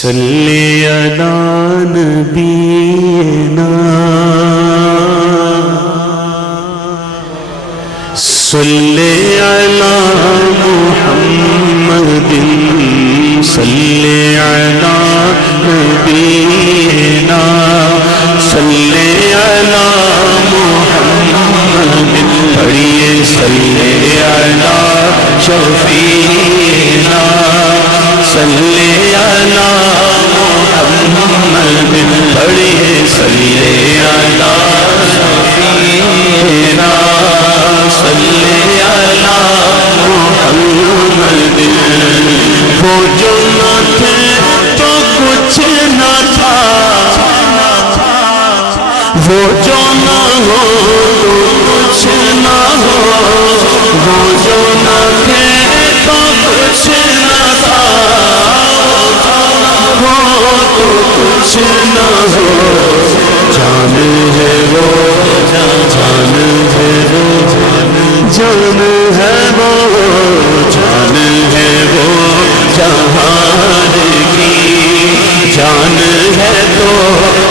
صلی علی نبینا صلی علی محمد صلی علی نبینا صلی علی محمد پڑھیے صلی علی شفیعنا صلی علی محمد پڑھیے صلی علی شفیعنا صلی علی محمد وہ جو نہ تھے تو کچھ نہ تھا وہ جو نہ ہو تو کچھ نہ ہو وہ جو نہ تھے تو کچھ نہ تھا وہ تو کچھ نہ ہو جان ہے وہ جان ہے وہ جان ہے وہ جان ہے وہ جہان کی جان ہے تو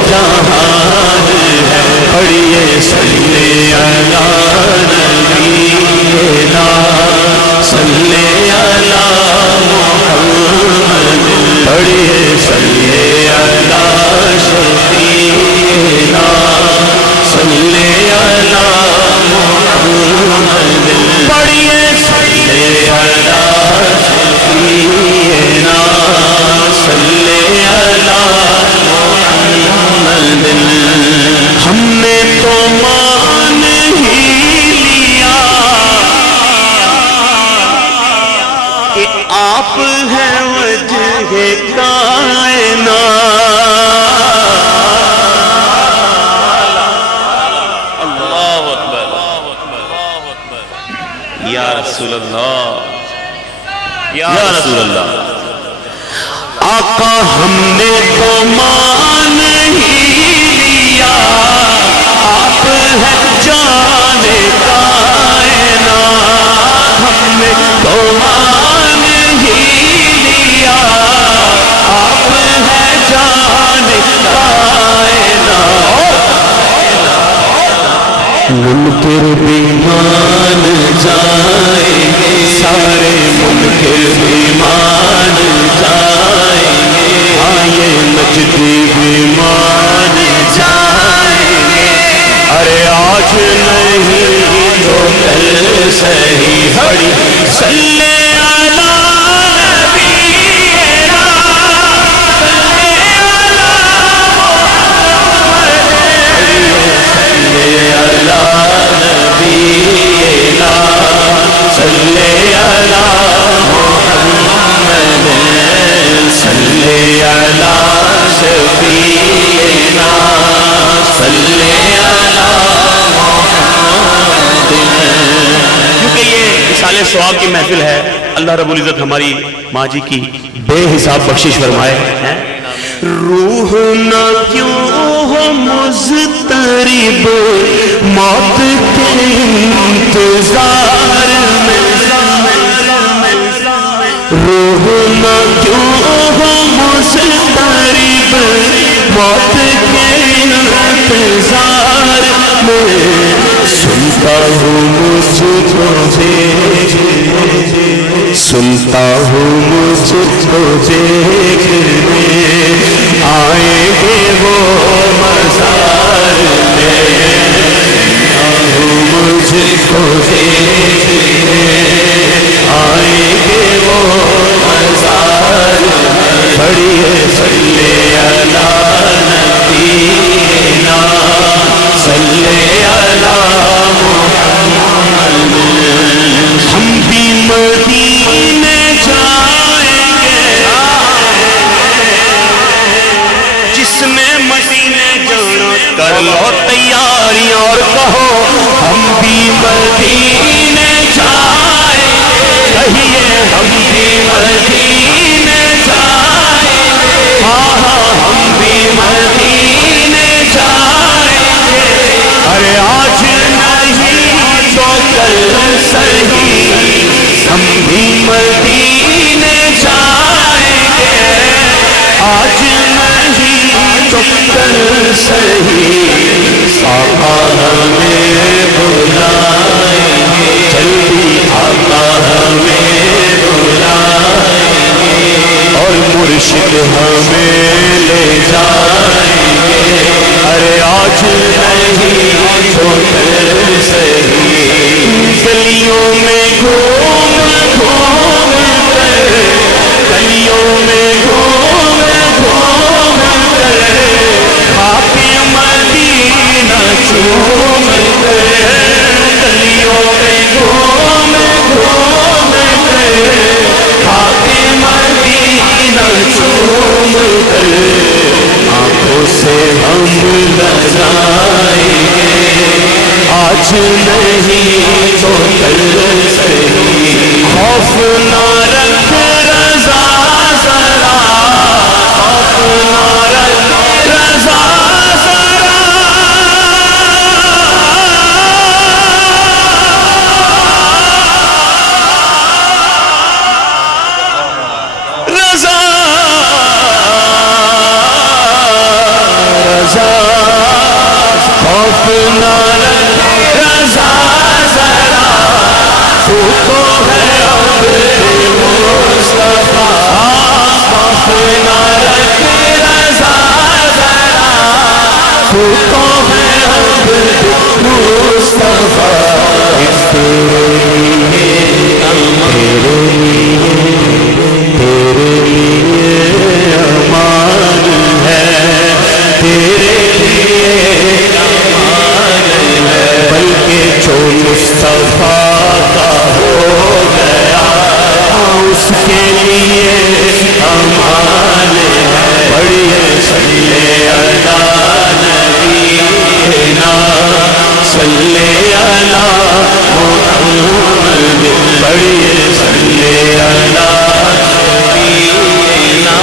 جہان ہے پڑھیے صلی علی نبینا صلی علی محمد پڑھیے صلی علی شفیعنا صلی علی محمد پڑھیے صلی علی شفیعنا صلی علی محمد ہم نے تو مان ہی لیا کہ آپ ہیں وجہ کائنات اللہ اکبر یا رسول اللہ یا رسول اللہ آقا ہم نے تو مان ہی لیا آپ ہے جان کائنات ہم نے تو مان ہی لیا آپ ہے جان کائنات منکر بھی مان جائیں گے سارے منکر بھی مان جائیں گے آئے مجدی بھی مان جائیں گے ارے آج نہیں تو کل صحیح ہری صلی علی نبینا صلی علی محمد صلی علی نبینا صلی علی محمد صلی علی شفیعنا صلی علی محمد کیونکہ یہ رسالہ ثواب کی محفل ہے اللہ رب العزت ہماری ماں جی کی بے حساب بخشش فرمائے روح نہ کیوں ہو مضطرب موت کے انتظار میں روح نہ کیوں ہو مضطرب موت کے انتظار میں سنتا ہوں مجھ کو سنتا ہوں مجھ کو دیکھنے آئیں گے وہ مزار میں مجھ کو دیکھنے آئیں گے وہ مزار پڑھیے صلی علی نبینا صلی علی محمد ہم بھی مدینے جائیں گے جس نے مدینے جانا کر لو تیاریاں اور کہو ہم بھی مدینے جائیں گے کہیے ہمیں لے جائیں گے، ارے آج نہیں تو پھر سہی، گلیوں میں گھوم گھوم کر، گلیوں میں گھوم گھوم کر، خاک مدینہ چوم کر، گلیوں میں گھوم گھوم کر، خاک مدینہ چوم کر، آنکھوں سے ہم لرزائیں گے، آج نہیں تو کل سہی، خوف نہ رکھ رضا ذرا، خوف نہ رکھ رضا ذرا، رضا رضا، خوف نہ رکھ رضا ذرا، تو ہے عبد مصطفیٰ، خوف نہ رکھ رضا ذرا، تو ہے عبد مصطفیٰ، تیرے لیے تیرے لیے امان ہے، تیرے لیے امان ہے، بلکہ جو مصطفیٰ کا ہو گیا اس کے لیے امان ہے، پڑھیے صلی علی نبینا صلی علی محمد، پڑھیے صلی علی نبینا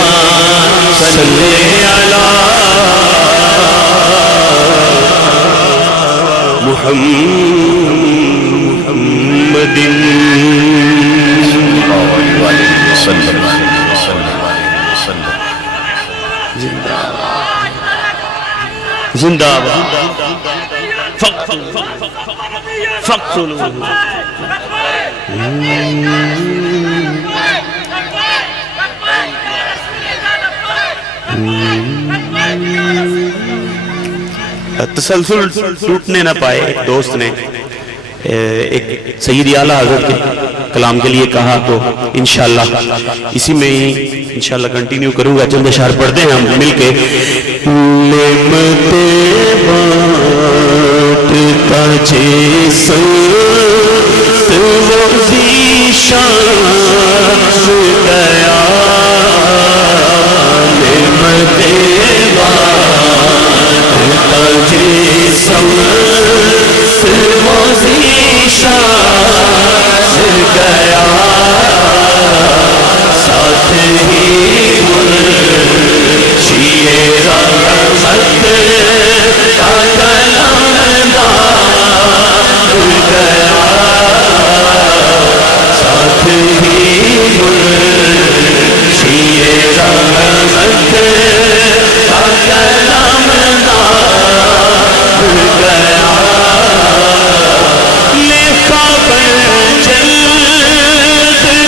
صلی علی محمد صلی اللہ علیہ وسلم، زندہ باد، فقتلوہ، تسلسل ٹوٹنے نہ پائے۔ ایک دوست نے ایک سیدی اعلیٰ حضرت کے کلام کے لیے کہا، تو انشاءاللہ اسی میں ہی انشاءاللہ کنٹینیو کروں گا۔ چند اشعار پڑھتے ہیں ہم مل کے۔ نعمتیں بانٹتا جیسا وہ ذیشان گیا، نعمتیں بانٹتا جیسا وہ ذیشان گیا، ساتھ ہی مرشیے رحمت کا کلمدار گیا، ساتھ ہی مرشیے رحمت کا کلمدار گیا، لکھا پر جلد کے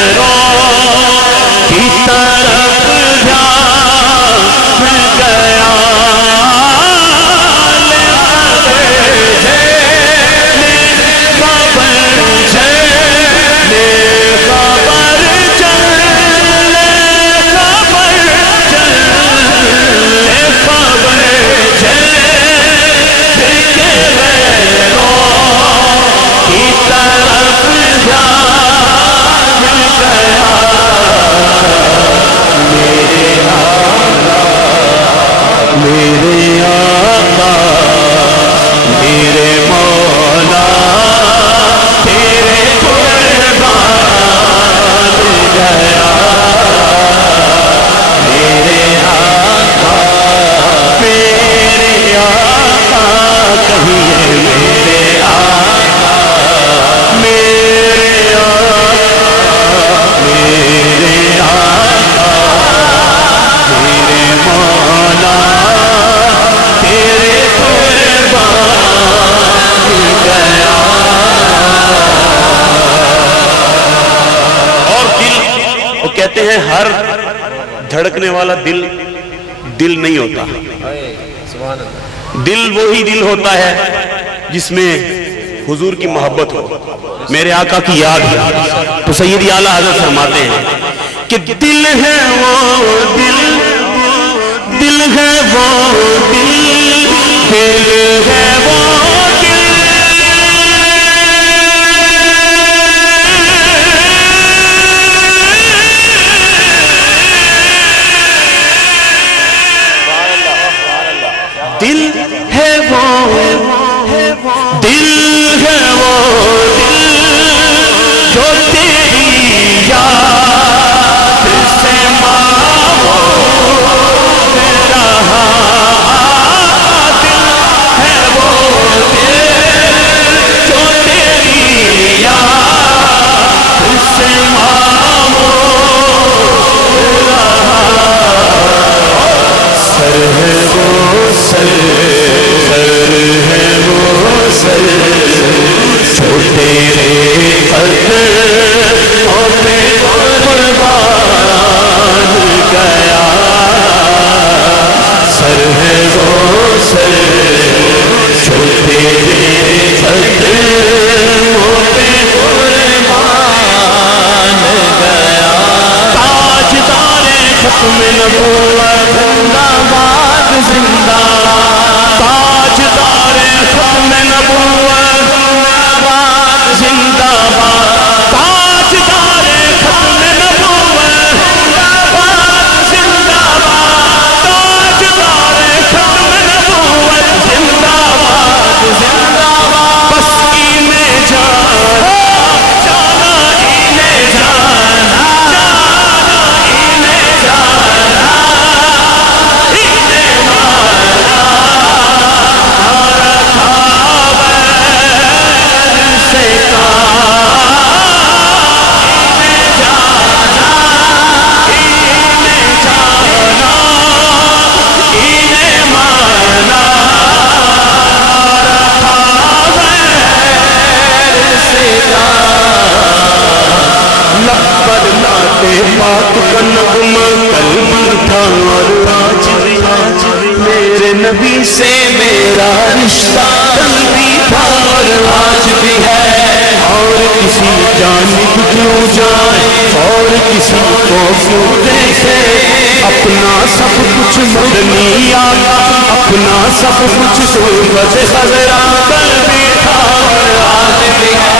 غیروں کی طرف دھیان گیا، میرے آقا میرے مولا تیرے قربان گیا، میرے آقا کہیے میرے آقا، میرے آقا میرے آقا میرے مولا تیرے قربان گیا۔ اور دل وہ کہتے ہیں ہر دھڑکنے والا دل دل نہیں ہوتا. دل وہی دل ہوتا ہے جس میں حضور کی محبت ہو, میرے آقا کی یاد ہے. تو سیدی اعلیٰ حضرت فرماتے ہیں کہ دل ہے وہ دل, دل ہے وہ دل, دل ہے وہ دل, دل ہے وہ دل ہے وہ دل جو تیری یاد سے ماں رہا. دل ہے وہ دل جو تیری یاد سے ماں رہا. سر ہے وہ سر, سر ہے وہ سر جو تیرے قدموں پہ قربان گیا. سر ہے وہ سر جو تیرے قدموں پہ قربان گیا. تاجدار ختم نبوت زندہ باد زندہ, تاجدار ختم نبوت زندہ باد, تاجدار ختم نبوت زندہ باد, تاجدار ختم نبوت زندہ باد زندہ باد. بس میں جانا جانا انہیں جانا جانا انہیں جانا انہیں مانا سے پاک کا نغمہ کلمہ تھا اور آج میرے نبی سے میرا رشتہ کل بھی تھا اور آج بھی ہے. اور کسی جانب کیوں جائے اور کسی کو کیوں دیکھے, اپنا سب کچھ مدنی آقا, اپنا سب کچھ صحبت خضرا کل بھی تھا اور آج بھی ہے.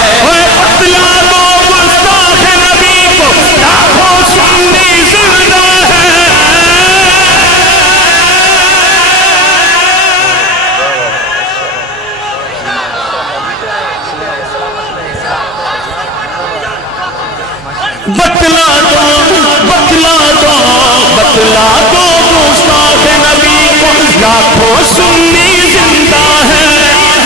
پتلا دو گستاخ نبی کو لاکھوں سنی زندہ ہے. بتلا دو بتلا دو بتلا دو گستاخ نبی کو لاکھوں سنی زندہ ہے.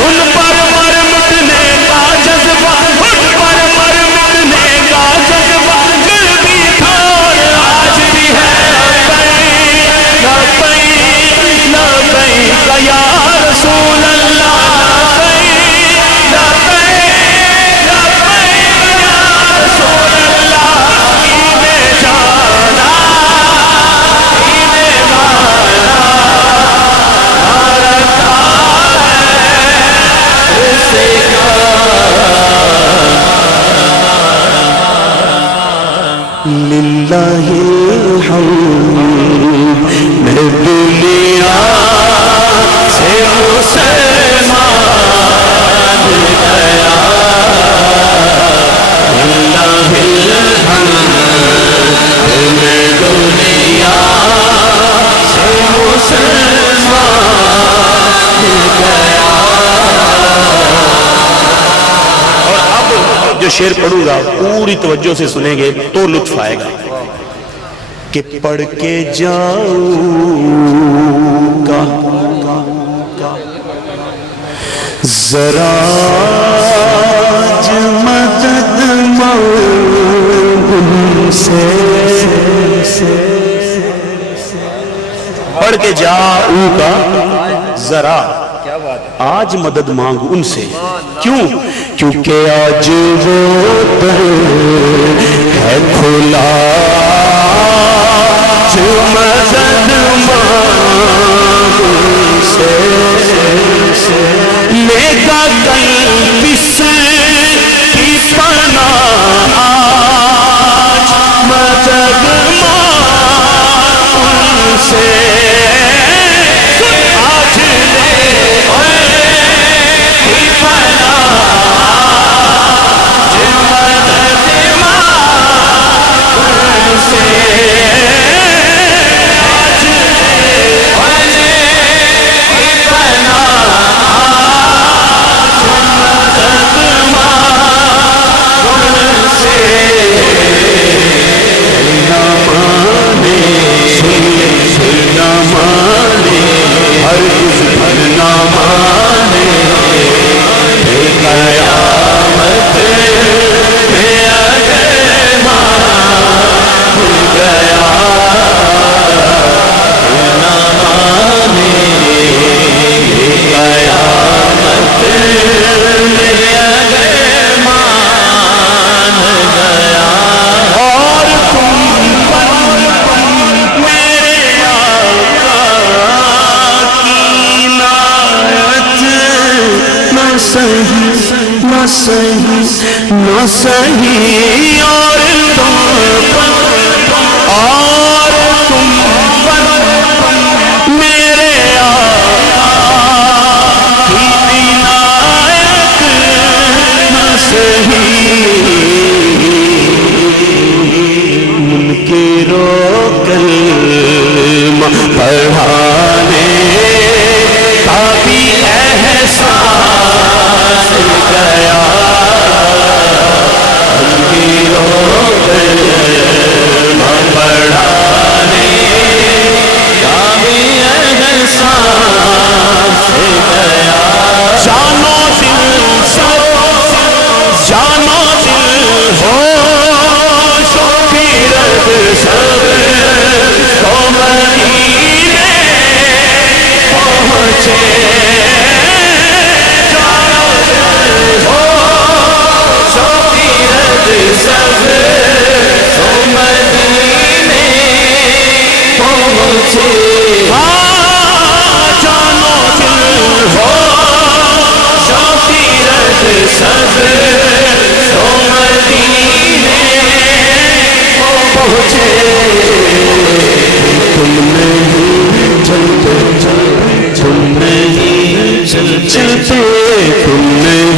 ان پر مر مٹنے کا جذبہ, ان پر مر مٹنے کا جذبہ کل بھی تھا اور آج بھی ہے. لبیک لبیک یا رسول اللہ, لبیک لبیک لبیک یا رسول اللہ. انہیں جانا انہیں مانا رکھا ہے اسے للہ الحمد میں دنیا سے مسلمان گیا. للہ الحمد میں دنیا سے مسلمان گیا. اور اب جو شعر پڑھوں گا پوری توجہ سے سنیں گے تو لطف آئے گا کہ پڑھ کے جاؤں گا ذرا مدد مانگ سے, پڑھ کے جاؤں گا ذرا آج مدد مانگ ان سے. کیوں؟ کیونکہ آج وہ در ہے کھلا جو سے آج لے ہی فنا مدد ماں سے آج لے ہی فنا مدد ماں سے نہ مانے نہ مانے ہر کچھ نہ مانے قیامت میں اگر مان گیا نہ مانے قیامت میں اگر مان گیا اور تم پر میرے آقا کی عنایت نہ سہی نہ سہی نہ سہی اور تم پر میرے آقا کی عنایت نہ سہی منکروں کلمہ پڑھانے کا بھی احساس گیا منکروں کلمہ پڑھانے کا بھی احساس گیا جانو دل سب جانو دل ہوش پیرت سب کو مدینے پہنچے جانو دل ہوش پیرت سب کو مدینے پہنچے جانو دل ہوش پیرت سب کو مدینے پہنچے تم نہیں چلتے تم نہیں چلتے تم نہیں